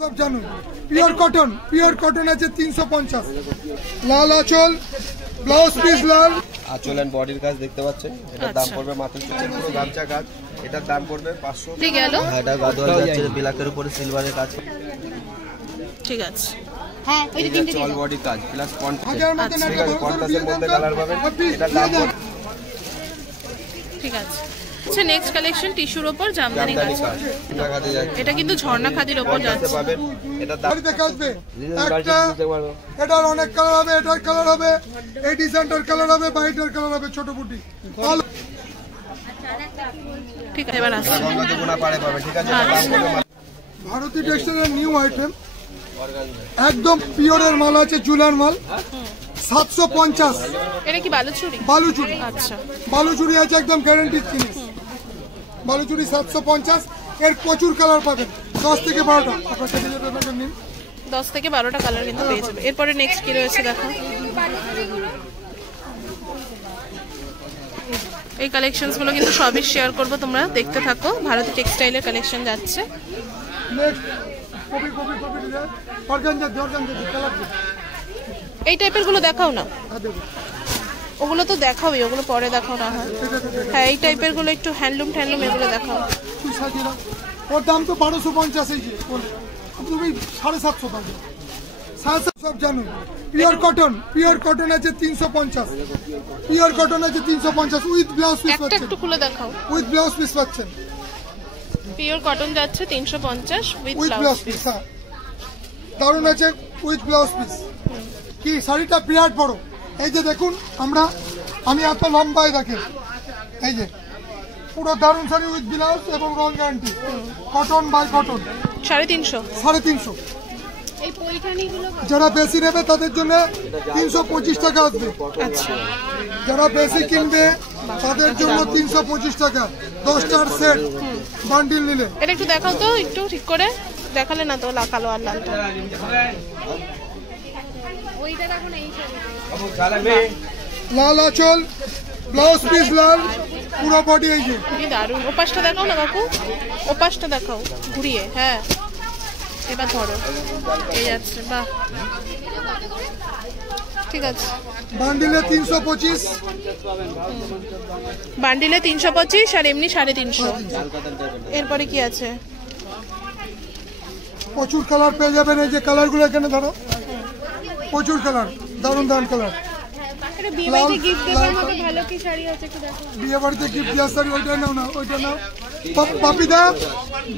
সব জানো pure cotton আছে 350। লাল আঁচল, ব্লাউজ পিস লাল আঁচল এন্ড বডির কাজ দেখতে পাচ্ছেন। এটার দাম পড়বে মাত্র পুরো গামছা কাজ। এটার দাম পড়বে 500। ঠিক গেল। এটা গাদোয়াল যাচ্ছে ব্ল্যাকের উপরে সিলভারের কাজ। ঠিক আছে। হ্যাঁ ওই যে তিনটে অল বডি কাজ প্লাস কন্ট্রাস্টের মধ্যে কালার পাবেন। এটার দাম ঠিক আছে। আচ্ছা নেক্সট কালেকশন টিস্যুর উপর জামদানি কাজ। এটা কিন্তু ঝর্ণা খাদির উপর যাচ্ছে। এটা দাম দেখে আসবে একটা, এটার অনেক কালার হবে, এটার কালার হবে, এই ডিজাইনটার কালার হবে, বাইটার কালার হবে, ছোট বুটি। ঠিক আছে এবার আসছে গঙ্গাতে পারে পাবে। ঠিক আছে ভারতী টেক্সটাইলের নিউ আইটেম, একদম পিওরের মাল আছে, জুলার মাল 750। এটা কি বালুচুরি? বালুচুরি। আচ্ছা বালুচুরি আছে একদম গ্যারান্টি জিনিস। বালুচুরি 750। এর প্রচুর কালার পাবেন, 10 থেকে 12টা। আপনার নিন 10 থেকে 12টা কালার কিন্তু পেয়ে যাবে। এরপরে নেক্সট কি রয়েছে দেখো। এই কালেকশনস গুলো কিন্তু সবই শেয়ার করবো, তোমরা দেখতে থাকো। ভারতী টেক্সটাইলের কালেকশন যাচ্ছে। এই টাইপের গুলো দেখাও না, ওগুলো তো দেখাওই, ওগুলো পরে দেখাও না হয়। হ্যাঁ এই টাইপের গুলো একটু হ্যান্ডলুম এগুলো দেখাও। ওর দাম তো 1250। এই যে তুমি 750 পাবে। সব জানো পিওর কটন আছে 350। পিওর কটন আছে 350 উইথ ব্লাউজ পিস একটা একটু খুলে দেখাও। উইথ ব্লাউজ পিস পাচ্ছেন। পিওর কটন যাচ্ছে 350 উইথ ব্লাউজ পিস। দারুন আছে উইথ ব্লাউজ পিস। কি শাড়িটা বিরাট বড়। এই যে দেখুন আমি এত লম্বায় দেখেন। এই যে পুরো দারুন শাড়ি উইথ ব্লাউজ এবং রং গ্যারান্টি। Cotton by cotton 350। এই পৈঠানিগুলো যারা বেশি নেবে তাদের জন্য 325 টাকা আসবে। আচ্ছা যারা বেশি কিনবে তাদের জন্য 325 টাকা 10টার সেট বান্ডিল নিলে। এটা একটু দেখাও তো, একটু ঠিক করে দেখালে না তো কালো আর লালটা। ওইটা দেখো না, এই লাল আঁচল, ব্লাউজ পিস লাল, পুরো বডি। এই যে কি দারুণ। ওপাশটা দেখাও না কাকু, ওপাশটা দেখাও ঘুরিয়ে। হ্যাঁ এবার ধরো, এই যাচ্ছে। বাহ ঠিক আছে। বান্ডিলে 325। বান্ডিলে 325 আর এমনি 350। এরপরে কি আছে? প্রচুর কালার পেয়ে যাবেন। এই যে কালারগুলো এখানে ধরো, প্রচুর কালার, দারুন কালার। বিয়ে বাড়িতে গিফট দেওয়ার মতো ভালো কি শাড়ি আছে একটু দেখো। বিয়ে বাড়িতে গিফট দেওয়ার শাড়ি ওইটা নাও না, ওইটা নাও। পাপিদা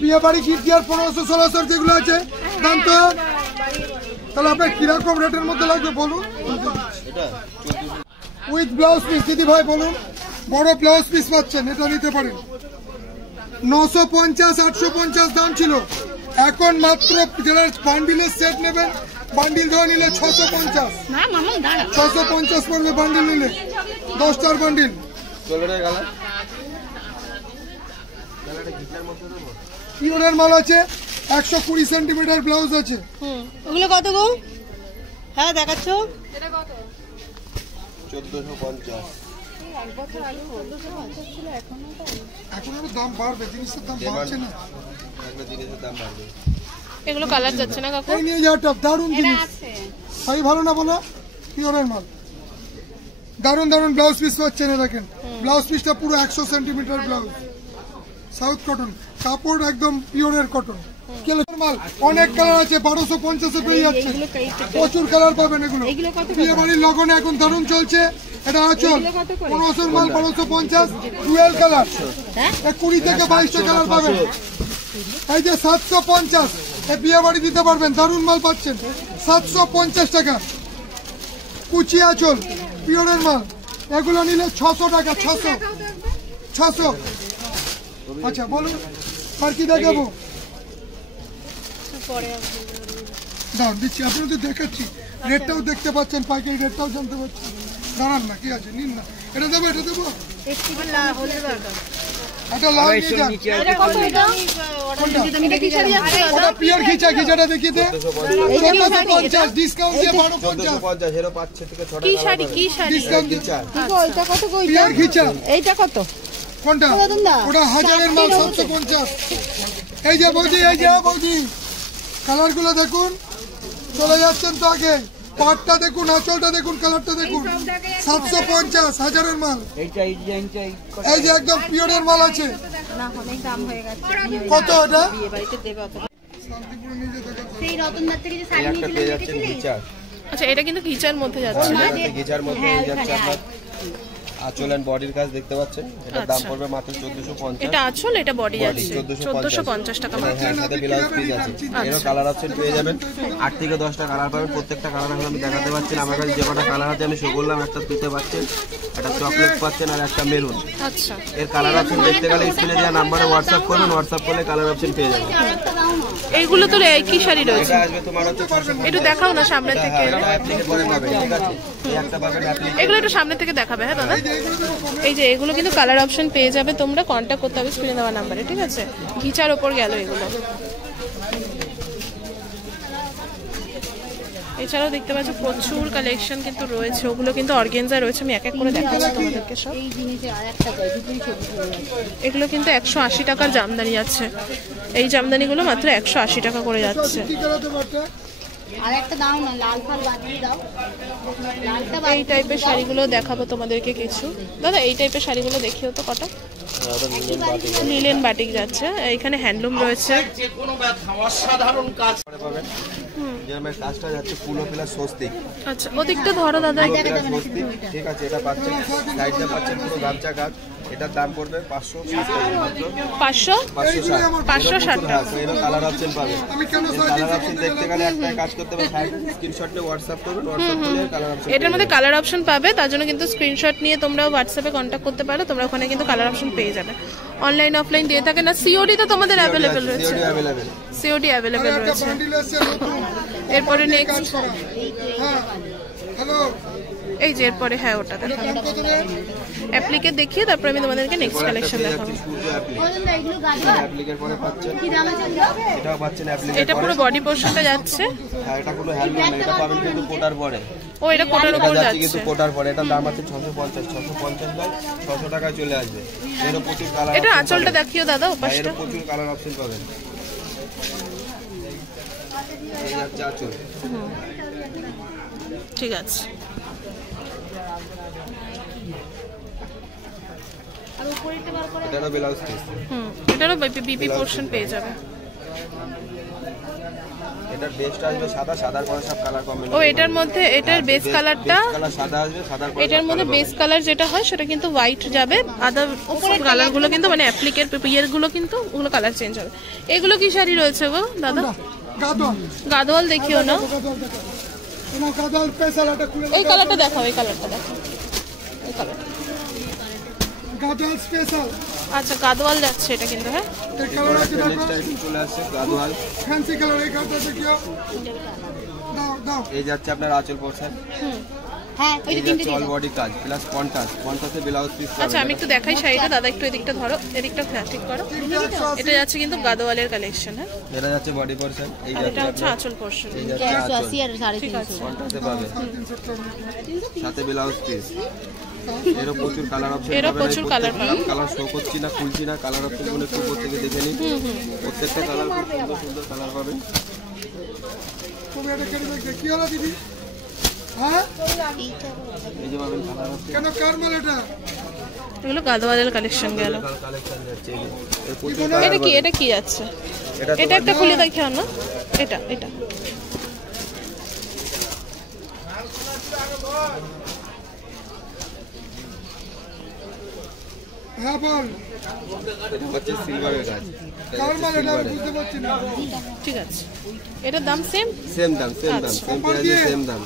বিয়ে বাড়ি গিফট দেওয়ার 1500-1600 যেগুলো আছে দাম তো। তাহলে আপনার কিরকম রেটের মধ্যে লাগবে বলুন। উইথ ব্লাউজ পিস দিদি ভাই বলুন। বড় ব্লাউজ পিস পাচ্ছেন, এটা নিতে পারেন। 950-850 দাম ছিল, এখন মাত্র যারা বান্ডিলের সেট নেবেন, বান্ডিল ধরে নিলে 650 পড়বে। বান্ডিল নিলে 10টার বান্ডিল। পিওরের মাল আছে, 120 সেন্টিমিটার ব্লাউজ আছে। ওগুলো কত গো? হ্যাঁ দেখাচ্ছ। এটা কত? 1450। এখন দাম বাড়বে, জিনিসের দাম বাড়ছে না। এগুলো কালার যাচ্ছে না কাকু? এই নিয়ে যাওয়াটা দারুণ জিনিস। ভাই ভালো না বলো? পিওরের মাল দারুণ ব্লাউজ পিস পাচ্ছেন। দেখেন ব্লাউজ পিসটা পুরো 100 সেন্টিমিটার ব্লাউজ, সাউথ কটন কাপড়, একদম পিওরের কটন। মাল অনেক কালার আছে, 1250 পেয়ে যাচ্ছে। প্রচুর কালার পাবেন এগুলো। বিয়ে বাড়ির লগনে এখন দারুণ চলছে। এটা আঁচল 1500 মাল 1250, ডুয়েল কালার 20 থেকে 22টা কালার পাবেন। এই যে 750, বিয়ে বাড়ি দিতে পারবেন, দারুণ মাল পাচ্ছেন 750 টাকা। কুচি আঁচল পিওরের মাল, এগুলো নিলে 600 টাকা। 600। আচ্ছা বলুন আর কি দেখাবো? দাঁড়ান দিচ্ছি, আপনি তো দেখাচ্ছি, রেটটাও দেখতে পাচ্ছেন, পাইকারি রেটটাও জানতে পারছেন। দাঁড়ান না, কি আছে নিন না। এটা দেবো, এটা দেবো। এটা লাল ওটা পিওর খিচাটা দেখিয়ে দে। 1450 ডিসকাউন্ট দিয়ে 1250 এর পাচ্ছে থেকে 6 টাকা। কি শাড়ি ডিসকাউন্ট এটা কত কই? পিওর খিচা। এইটা কত? কোনটা? ওটা 1000 এর মাল 750। এই যে বৌদি, কালারগুলো দেখুন, চলে যাচ্ছেন তো আগে। পাটটা দেখুন, আঁচলটা দেখুন, কালারটা দেখুন। 750 হাজারের মাল। এই যে একদম পিওরের মাল আছে। কত এটা? সেই রতনদার থেকে যে শাড়ি একটা পেয়ে নিয়েছিলাম যাচ্ছেন ঘিচার। আচ্ছা, এটা কিন্তু ঘিচার মধ্যে যাচ্ছে না? ঘিচার মধ্যে এই যাচ্ছে আপনার আঁচল এন্ড বডির কাজ দেখতে পাচ্ছেন। এটার দাম পড়বে মাত্র 1450। এটা আঁচল, এটা বডি যাচ্ছে 1450 টাকা মাত্র। হ্যাঁ, সাথে ব্লাউজ পিস আছে। এরও কালার অপশন পেয়ে যাবেন। 8 থেকে 10টা কালার পাবেন। প্রত্যেকটা কালার এখন আমি দেখাতে পাচ্ছি না। আমার কাছে যে কটা কালার আছে আমি শো করলাম। একটা তুতে পাচ্ছেন, একটা চকলেট পাচ্ছেন, আর একটা মেরুন। আচ্ছা, এর কালার অপশন দেখতে গেলে স্ক্রিনে দেওয়া নাম্বারে হোয়াটসঅ্যাপ করবেন। হোয়াটসঅ্যাপ করলে কালার অপশন পেয়ে যাবেন। এইগুলো তো একই শাড়ি রয়েছে। এটা আসবে তোমার হচ্ছে 650। একটু দেখাও না সামনে থেকে। এটা অ্যাপ্লিকে পরে পাবেন, ঠিক আছে? এই একটা পাবেন অ্যাপ্লিকে। এগুলো একটু সামনে থেকে দেখাবে। হ্যাঁ দাদা, এই যে এগুলো কিন্তু কালার অপশন পেয়ে যাবে তোমরা। কন্ট্যাক্ট করতে হবে স্ক্রিনে দেওয়া নাম্বারে, ঠিক আছে? ঘিচার ওপর গেল এগুলো। এছাড়াও দেখতে পাচ্ছ প্রচুর কালেকশন কিন্তু রয়েছে। ওগুলো কিন্তু অর্গেনজা রয়েছে। আমি এক এক করে দেখাচ্ছি তোমাদেরকে সব। এই জিনিসে আরেকটা কই দুটোই ছবি চলে যাচ্ছে। এগুলো কিন্তু 180 টাকার জামদানি আছে। এই জামদানিগুলো মাত্র 180 টাকা করে যাচ্ছে। কি কালার পাটটা? আরেকটা দাও না, লাল ফাল বানিয়ে দাও। লালটা এই টাইপের শাড়িগুলো দেখাবো তোমাদেরকে কিছু। দাদা, এই টাইপের শাড়িগুলো দেখিও তো কটা। লিলেন বাটিক যাচ্ছে। এখানে হ্যান্ডলুম রয়েছে। পাবেন। যেরকম কাজটা যাচ্ছে ফুলো প্লাস স্বস্তিক। আচ্ছা, ওদিকটা ধরো দাদা। স্বস্তিক, ঠিক আছে? এটা পাচ্ছেন, সাইডটা পাচ্ছেন পুরো গামছা কাজ। এটার দাম পড়বে 560 টাকা মাত্র। 560 টাকা। এর কালার অপশন পাবেন। কালার অপশন দেখতে গেলে একটা কাজ করতে হবে, স্ক্রিনশটে হোয়াটসঅ্যাপ করবেন। হোয়াটসঅ্যাপ করলে কালার অপশন। এটার মধ্যে কালার অপশন পাবে, তার জন্য কিন্তু স্ক্রিনশট নিয়ে তোমরা হোয়াটসঅ্যাপে কন্ট্যাক্ট করতে পারো। তোমরা ওখানে কিন্তু কালার অপশন পেয়ে যাবে। অনলাইন অফলাইন দিয়ে থাকে না? সিওডি তো তোমাদের অ্যাভেলেবেল রয়েছে। সিওডি অ্যাভেলেবেল রয়েছে। এরপরে নেক্সট, হ্যাঁ, হ্যালো, এই যে এরপরে, হ্যাঁ ওটা দেখো। অ্যাপ্লিকে দেখিয়ে তারপর আমি তোমাদেরকে নেক্সট কালেকশন দেখাবো। রতনদা এগুলো গাজর অ্যাপ্লিকের পরে পাচ্ছেন, কি দাম আছে? এটাও পাচ্ছেন অ্যাপ্লিকের এটা পুরো বডি পোর্শনটা যাচ্ছে। হ্যাঁ, এটা কোনো হ্যান্ডলুম না, এটা পাবেন কিন্তু কোটার পরে। ও, এটা কোটার এটা উপর যাচ্ছে যাচ্ছে। কিন্তু কোটার পরে। এটার দাম আছে 650 বাই 600 টাকায় চলে আসবে। এরও প্রচুর কালার। এটা আঁচলটা দেখিও দাদা, এর ওপাশটা। প্রচুর কালার অপশন পাবেন। এই যাচ্ছে আঁচল। ঠিক আছে। আর উপরেরটা বার করে এটারও ব্লাউজ পিস। এটারও বিপি পোর্শন পেয়ে যাবে। এটার বেস্ট আসবে সাদা, সাদার পরে সব কালার কম্বিনেশন। ও, এটার মধ্যে এটার বেস কালারটা, কালার সাদা আসবে, সাদার পরে এটার মধ্যে বেস কালার যেটা হয় সেটা কিন্তু হোয়াইট যাবে। আদার কালারগুলো কিন্তু মানে অ্যাপ্লিকের ইয়েরগুলো কিন্তু ওগুলো কালার চেঞ্জ হবে। এগুলো কি শাড়ি রয়েছে গো দাদা? গাদোয়াল। গাদোয়াল দেখিও না। গাদোয়াল স্পেশাল এটা খুলে এই কালারটা দেখাও, এই কালারটা দেখাও, এই কালারটা। গাদোয়াল স্পেশাল। আচ্ছা, গাদোয়াল যাচ্ছে এটা কিন্তু। হ্যাঁ, এই কালার আছে দেখো, নেক্সট টাইম চলে আসছে গাদোয়াল। Fancy colour. এই কালারটা দেখিও, দাও দাও। এই যাচ্ছে আপনার আঁচল পোর্শন। হ্যাঁ, ওই এই যে তিনটে যাচ্ছে অল বডি কাজ প্লাস কন্ট্রাস্টে ব্লাউজ পিস। আচ্ছা আমি একটু দেখাই শাড়িটা। দাদা একটু এদিকটা ধরো, এদিকটা হ্যাঁ ঠিক করো। এটা যাচ্ছে কিন্তু গাদোয়ালের কালেকশন। হ্যাঁ, এটা যাচ্ছে বডি পোর্শন। এই আর এটা যাচ্ছে হচ্ছে আঁচল পোর্শন। এই যাচ্ছে আঁচল। 180 আর 350 কন্ট্রাস্টে পাবে, সাথে ব্লাউজ পিস। এরও প্রচুর কালার অপশন। এরও প্রচুর কালার পাবেন। কালার শো করছি না, খুলছি না। কালার অপশন গুলো একটু উপর থেকে দেখে নিন। প্রত্যেকটা কালার খুব সুন্দর সুন্দর কালার পাবেন। তুমি এটা কেটে দেখবে কি হলো দিদি? হ্যাঁ, এই যে পাবেন কালার অপশন। কেন কার মাল এটা? এগুলো গাদোয়ালের কালেকশন গেল। কালেকশন যাচ্ছে এর প্রচুর এটা কি, এটা কি যাচ্ছে? এটা একটা খুলে দেখাও না। এটা এটা হ্যাঁ বল, এটা হচ্ছে সিলভারের কাজ। কার মাল এটা? আমি বুঝতে পারছি না। ঠিক আছে। এটার দাম সেম। সেম দাম, সেম দাম, সেম প্রাইসে সেম দাম।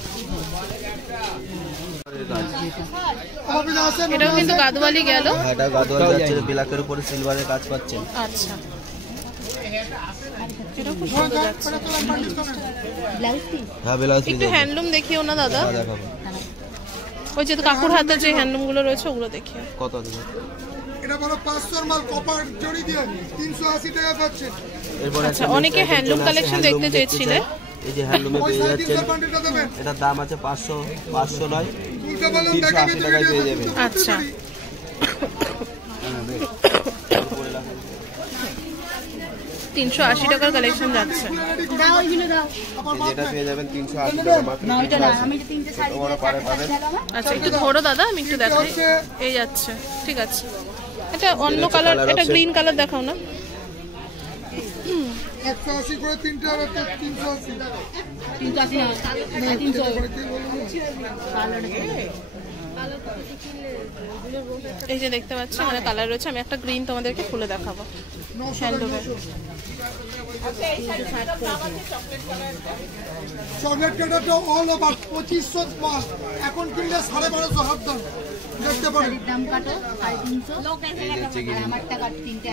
আমাদের আছে না? এটাও কিন্তু গাদোয়ালি গেল। এটা গাদোয়াল যাচ্ছে, ব্ল্যাকের উপরে সিলভারের কাজ পাচ্ছেন। আচ্ছা, এটাও খুব সুন্দর যাচ্ছে। ব্লাউজ পিস হ্যাঁ, ব্লাউজ পিস একটু হ্যান্ডলুম দেখিও না দাদা। দেখাবো। ওই যে কাকুর হাতে যে হ্যান্ডলুম গুলো রয়েছে ওগুলো দেখিও। কত দিন? এটা বলো 500 মাল কপার জড়ি দিয়ে 380 টাকা পাচ্ছে। এরপর আচ্ছা, অনেকে হ্যান্ডলুম কালেকশন দেখতে চেয়েছিলে। এই যে হ্যান্ডলুমে ওই পেয়ে সাড়ে যাচ্ছেন। 300 বান্ডিলটা দেবেন। এটার দাম আছে 500 নয়, উল্টা বললাম 380 টাকায় পেয়ে যাবেন। আচ্ছা, 380 টাকার কালেকশন যাচ্ছে। যেটা পেয়ে যাবেন 380 টাকা মাত্র। ছোট বড় পারে পাবেন। আচ্ছা একটু ধরো দাদা, আমি একটু দেখাই। এই যাচ্ছে, ঠিক আছে। এটা অন্য কালার, এটা গ্রিন কালার দেখাও না। 180 করে তিনটা আর 380 এই যে দেখতে পাচ্ছি মানে কালার রয়েছে। আমি একটা গ্রিন তোমাদেরকে খুলে দেখাবো। চকলেট কাটারটা অল ওভার 2500 মাল, এখন কিনলে 1250 হাত দাম দেখতে পারেন। দাম কাটো 350 আমার টাকা 3টা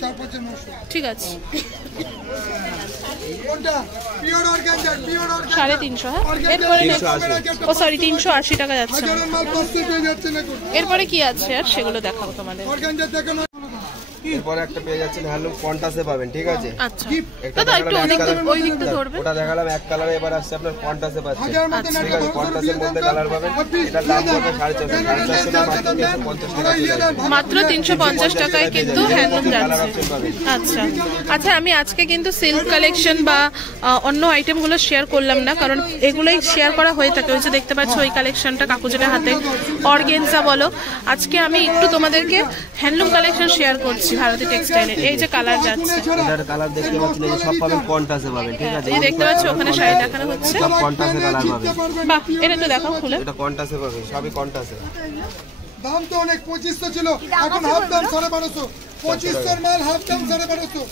4-5 ঠিক আছে। কোনটা পিওর অর্গানজা? পিওর অর্গানজা 350, হ্যাঁ। এরপরে ও সরি 380 টাকা যাচ্ছে। হাজারের মাল 500 হয়ে যাচ্ছে না। এরপরে কি আছে আর সেগুলো দেখাবো তোমাদের। অর্গানজা দেখানো। এরপরে একটা পেয়ে যাচ্ছেন হ্যান্ডলুম কন্টাসে পাবেন, ঠিক আছে? আচ্ছা দাদা একটু ওই দিকটা ধরবে। ওটা দেখালাম এক কালারে, এবার আসছে আপনার কন্টাসে পাচ্ছেন, আচ্ছা ঠিক আছে? কন্টাসের মধ্যে কালার পাবেন। এটা দাম পড়বে 450 টাকা, মাত্র 350 টাকায় কিন্তু হ্যান্ডলুম যাচ্ছে। আচ্ছা আচ্ছা, আমি আজকে কিন্তু সিল্ক কালেকশন বা অন্য আইটেমগুলো শেয়ার করলাম না, কারণ এগুলোই শেয়ার করা হয়ে থাকে। ওই যে দেখতে পাচ্ছ ওই কালেকশনটা কাকুজের হাতে, অর্গেনজা বলো। আজকে আমি একটু তোমাদেরকে হ্যান্ডলুম কালেকশন শেয়ার করছি ভারতী টেক্সটাইলের। এই যে কালার যাচ্ছে, এটার কালার দেখতে পাচ্ছেন, এই সব পাবেন কন্টাসে পাবেন, ঠিক আছে? এই দেখতে পাচ্ছ ওখানে শাড়ি দেখানো হচ্ছে, সব কন্টাসে কালার পাবেন। বাহ, এটা একটু দেখাও খুলে। এটা কন্টাসে পাবেন, সবই কন্টাসে। দাম তো অনেক 2500 ছিল, এখন হাফ দাম 1250। 2500 মাল হাফ দাম 1250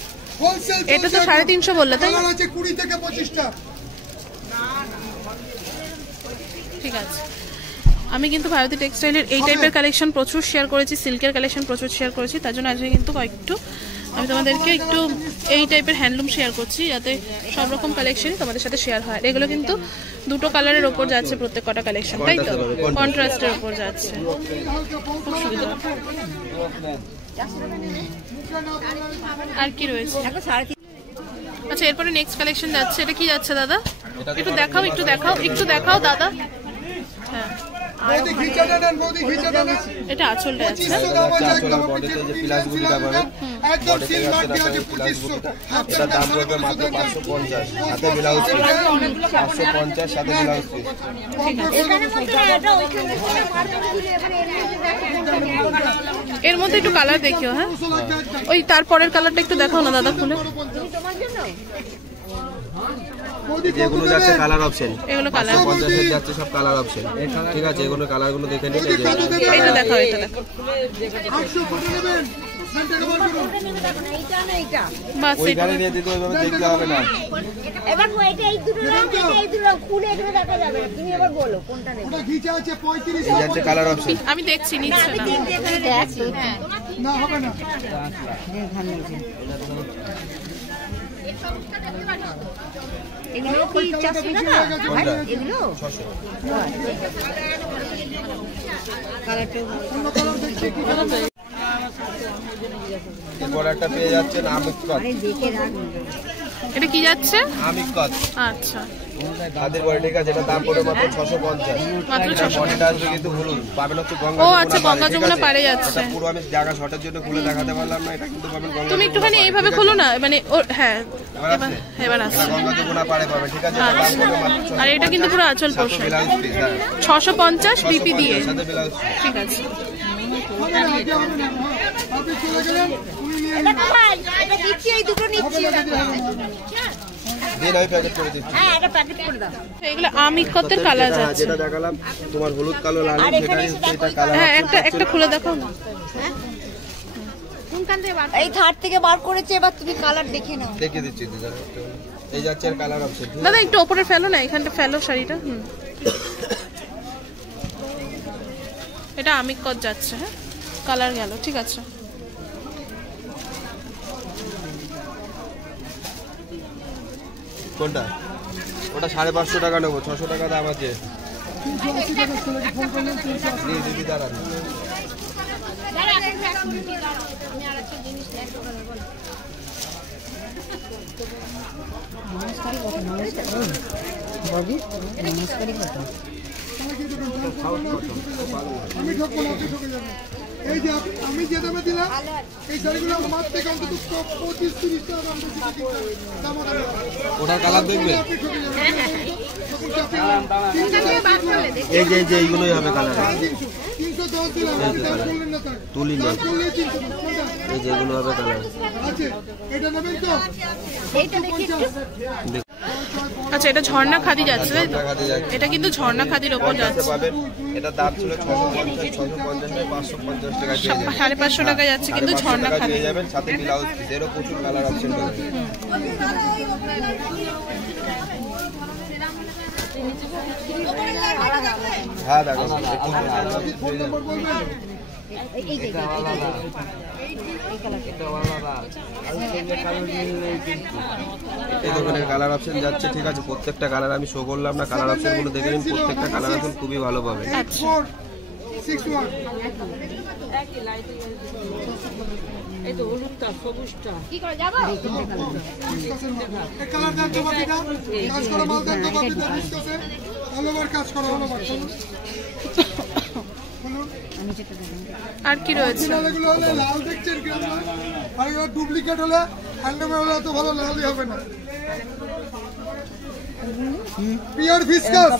হোলসেল। এটা তো 350 বললে তাই? কালার আছে 20 থেকে 25টা। ঠিক আছে, আমি কিন্তু ভারতী টেক্সটাইলের এই টাইপের কালেকশন প্রচুর শেয়ার করেছি, সিল্কের কালেকশন প্রচুর শেয়ার করেছি। তার জন্য আজকে কিন্তু কয়েকটু আমি তোমাদেরকে একটু এই টাইপের হ্যান্ডলুম শেয়ার করছি, যাতে সব রকম কালেকশনই তোমাদের সাথে শেয়ার হয়। এগুলো কিন্তু দুটো কালারের ওপর যাচ্ছে প্রত্যেক কটা কালেকশন, তাই তো? কন্ট্রাস্টের ওপর যাচ্ছে, খুব সুবিধা। আর কি রয়েছে? আচ্ছা এরপরে নেক্সট কালেকশন যাচ্ছে। এটা কি যাচ্ছে দাদা? একটু দেখাও, একটু দেখাও, একটু দেখাও দাদা। হ্যাঁ এটা আঁচলটা আছে, বডিতে যে প্লাস গুলিটা পাবেন, বডিতে যাচ্ছে প্লাস গুলিটা, এটা দাম পড়বে মাত্র 550। সাথে ব্লাউজ পিস 550, সাথে ব্লাউজ পিস। এর মধ্যে একটু কালার দেখিও, হ্যাঁ ওই তারপরের কালারটা একটু দেখাও না দাদা খুলে। যেগুলো যাচ্ছে কালার অপশন, এগুলো কালার 50 যাচ্ছে সব কালার অপশন, ঠিক আছে? এগুলো কালার গুলো দেখে নিন। এটা দেখাও, এটা দেখো। বাস ওই গাড়ি নিয়ে দিতে ওইভাবে দেখতে হবে না। এবার এটা এই দুটো রং, এই দুটো রং খুলে এগুলো দেখা যাবে। তুমি এবার বলো কোনটা নেবে। ওটা ঘিচা আছে 35। এই যাচ্ছে কালার অপশন। আমি দেখছি, নিচ্ছে না। না হবে না। এগুলো কি 400 টাকা? এগুলো 600। এরপর একটা পেয়ে যাচ্ছেন আমিকত। এটা কি যাচ্ছে? আমিকত, আচ্ছা তাদের বডি, ঠিক আছে? এটা দাম পড়বে মাত্র 650। মাত্র 600। বডিটা আসবে কিন্তু হলুদ পাবেন হচ্ছে গঙ্গা। ও আচ্ছা, গঙ্গা যমুনা পারে যাচ্ছে। পুরো আমি জায়গা শর্টের জন্য খুলে দেখাতে পারলাম না, এটা কিন্তু পাবেন গঙ্গা। তুমি একটুখানি এইভাবে খোলো না, মানে হ্যাঁ এবার আসছে। গঙ্গা যমুনা পারে পাবে, ঠিক আছে? এটা দাম পড়বে মাত্র 650। আর এটা কিন্তু পুরো আঁচল পোর্শন, 650 বিপি দিয়ে, সাথে ব্লাউজ পিস। ঠিক আছে। এটা ভাই, এটা দিচ্ছি, এই দুটো নিচ্ছি। দিন আমি প্যাকেট করে দিচ্ছি। হ্যাঁ এটা প্যাকেট করে দাও। এগুলো আমিকতের কালার যাচ্ছে। যেটা দেখালাম তোমার হলুদ কালো লাল, সেটাই হচ্ছে এটা কালার। হ্যাঁ একটা খুলে দেখাও না। কোনখান থেকে বার? এই থার্ড থেকে বার করেছে, এবার তুমি কালার দেখে নাও। দেখে দিচ্ছি দিদা। এই যাচ্ছে আর কালার অপশন। দাদা একটু ওপরে ফেলো না, এখানটা ফেলো শাড়িটা। এটা আমিকত যাচ্ছে, হ্যাঁ কালার গেল, ঠিক আছে। কোনটা? ওটা 550 টাকা নেবো, 600 টাকা দাম আছে। দিদি দাঁড়ান। আমি ঠকবো না, আপনি ঠকে যাবেন। এই যে আমি যে দামে দিলাম এই শাড়িগুলো আমার থেকে অন্তত 25-30 টাকা দাম বেশি দাম হবে। ওটার কালার দেখবে, এই যে এইগুলোই হবে কালার। 310 দিলাম, তুলি না, এই যেগুলো হবে কালার। এটা নেবেন তো? এইটা দেখি আচ্ছা, এটা ঝর্ণা খাদি যাচ্ছে তাই তো? এটা কিন্তু ঝর্ণা খাদির ওপর যাচ্ছে। এটা দাম ছিল 650 550 টাকা, 550 টাকা যাচ্ছে কিন্তু ঝর্ণা খাদি পেয়ে যাবেন। সাথে ব্লাউজ পিস, এরও প্রচুর কালার অপশন পাবেন। হ্যাঁ দেখো, এই দোকানের কালার অপশন যাচ্ছে, ঠিক আছে? প্রত্যেকটা কালার আমি শো করলাম না, কালার অপশন গুলো দেখে নিন। প্রত্যেকটা কালার অপশন খুবই ভালো পাবেন। এই তো হলুদটা সবুজটা কি করে যাব? এই কালার দেন তো বাকিটা, কাজ করা মাল দেন তো বাকিটা ডিসকাসে অল ওভার কাজ করা, অল ওভার। আর কি রয়েছে? এগুলো হলে লাল দেখছেন কেন? আর এগুলো ডুপ্লিকেট হলে হ্যান্ডলুমে হলে তো ভালো লালই হবে না। পিওর ভিসকাস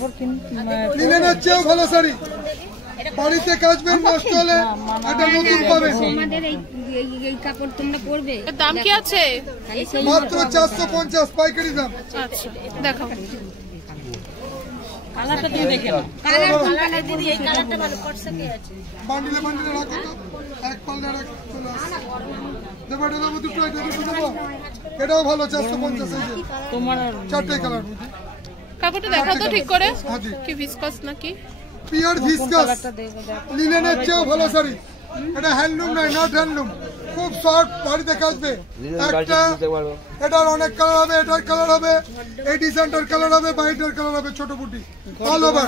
লিনেনের চেয়েও ভালো শাড়ি, বাড়িতে কাচবেন, নষ্ট হলে এটা নতুন পাবেন। আমাদের এই কাপড় তোমরা পরবে, এর দাম কি আছে? মাত্র 450 পাইকারি দাম। আচ্ছা, দেখো কালারটা তুমি দেখে নাও। কালার দিদি এই কালারটা ভালো করছে কে আছে? বান্ডিলে বান্ডিলে রাখো তো, এক পাল্লা রাখ চলে আসে। দেবো এটা, দেবো দুটো, এটা দুটো দেবো। এটাও ভালো, 450 এই যে তোমার চারটে কালার। কাপড়টা দেখা তো ঠিক করে, হ্যাঁ জি, কি ভিসকস নাকি? পিওর ভিসকাস লিনেনের চেয়েও ভালো শাড়ি। এটা হ্যান্ডলুম নয়, নট হ্যান্ডলুম, খুব সফট, বাড়িতে কাচবে। একটা এটার অনেক কালার হবে, এটার কালার হবে, এই ডিজাইনটার কালার হবে, বাইটার কালার হবে, ছোট বুটি অল ওভার।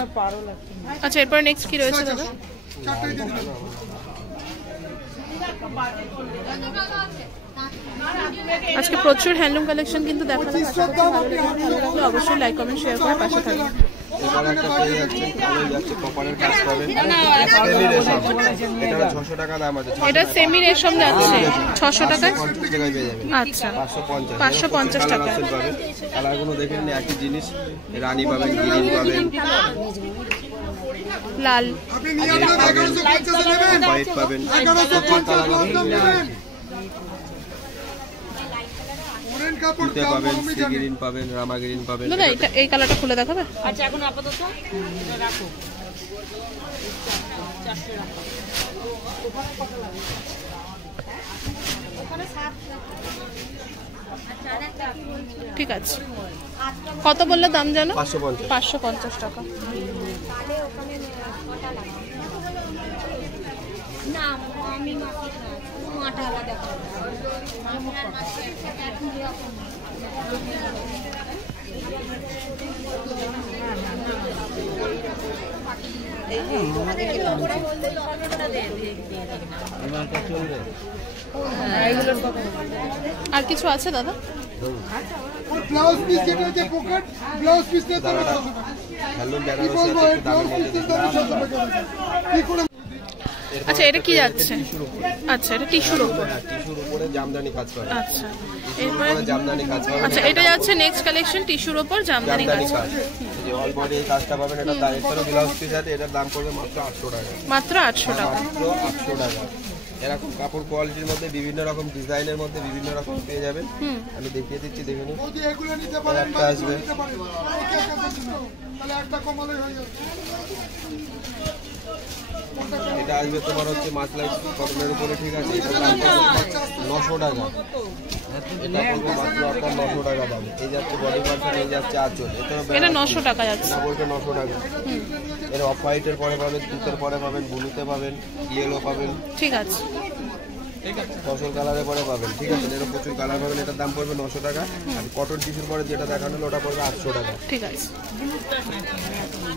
আচ্ছা, এরপর নেক্সট কি রয়েছে দাদা? চারটাই দিয়ে দিলাম। আজকে প্রচুর হ্যান্ডলুম কালেকশন কিন্তু দেখানো হচ্ছে। অবশ্যই লাইক কমেন্ট শেয়ার করে পাশে থাকবেন। এবার একটা পেয়ে যাচ্ছেন, ভালোই যাচ্ছে, কপারের কাজ পাবেন। এটা 600 টাকা দাম আছে। এটা সেমি রেশম যাচ্ছে 600 টাকায়। 50 টাকায় পেয়ে যাবেন। আচ্ছা, 550 টাকা। পাবেন। কালারগুলো দেখে নিন, একই জিনিস। রানী পাবেন, গ্রিন পাবেন, লাল, আপনি নিয়ে আসবেন 1150 এ নেবেন, হোয়াইট পাবেন। 1150 নেবেন। অরেঞ্জ কাপড় তুতে পাবেন, সি গ্রিন পাবেন, রামা গ্রিন পাবেন। দাদা এটা এই কালারটা খুলে দেখাবে? আচ্ছা, এখন আপাতত এটা রাখো। ঠিক আছে। কত বললে দাম জানো? 550। 550 টাকা। না আমি মাটা আলাদা করে আর কিছু আছে দাদা? ব্লাউজ পিস যেটা যে পকেট ব্লাউজ পিস নিয়ে তারা হ্যান্ডলুম কি বলবো, এই ব্লাউজ পিসের দাম 700 টাকা। কি করে আচ্ছা, এটা কি যাচ্ছে? আচ্ছা, এটা টিস্যুর উপর। টিস্যুর উপরে জামদানি কাজ পাবেন। আচ্ছা, টিস্যুর উপরে জামদানি কাজ পাবেন। আচ্ছা, এটা যাচ্ছে নেক্সট কালেকশন, টিস্যুর উপর জামদানি কাজ। কাজ, এই যে অল বডি এই কাজটা পাবেন। এটা দাম, এটারও ব্লাউজ পিস আছে, এটার দাম পড়বে মাত্র 800 টাকা। মাত্র 800 টাকা। মাত্র 800 টাকা। এরকম কাপড় কোয়ালিটির মধ্যে বিভিন্ন রকম ডিজাইনের মধ্যে বিভিন্ন রকম পেয়ে যাবেন। আমি দেখিয়ে দিচ্ছি, দেখে নিন। বৌদি এগুলো নিতে পারেন বা এগুলো নিতে পারেন, একে একে দেখুন, তাহলে একটা কমালে হয়ে যাচ্ছে। এটা আসবে তোমার হচ্ছে মাসলাই কটনের উপরে, ঠিক আছে? এটার দাম পড়বে 900 টাকা। এটা পড়বে মাত্র আপনার 900 টাকা দাম। এই যাচ্ছে বডি পার্সন, এই যাচ্ছে আঁচল। এটা 900 টাকা যাচ্ছে। এটা বলতে 900 টাকা। এর অফ হোয়াইটের পরে পাবেন, তুতের পরে পাবেন, ব্লুতে পাবেন, ইয়েলো পাবেন, ঠিক আছে। ফসল কালারে পরে পাবেন, ঠিক আছে? এর প্রচুর কালার পাবেন। এটার দাম পড়বে 900 টাকা। আর কটন টিস্যুর পরে যেটা দেখানো হলো ওটা পড়বে 800 টাকা। ঠিক আছে।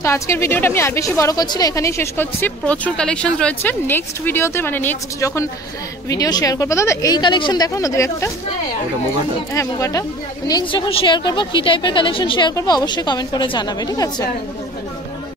তো আজকের ভিডিওটা আমি আর বেশি বড় করছি না, এখানেই শেষ করছি। প্রচুর কালেকশন রয়েছে। নেক্সট ভিডিওতে, মানে নেক্সট যখন ভিডিও শেয়ার করবো, দাদা এই কালেকশন দেখো না দু একটা। ওটা মুগাটা। হ্যাঁ, মুগাটা। নেক্সট যখন শেয়ার করবো, কি টাইপের কালেকশন শেয়ার করবো অবশ্যই কমেন্ট করে জানাবে, ঠিক আছে?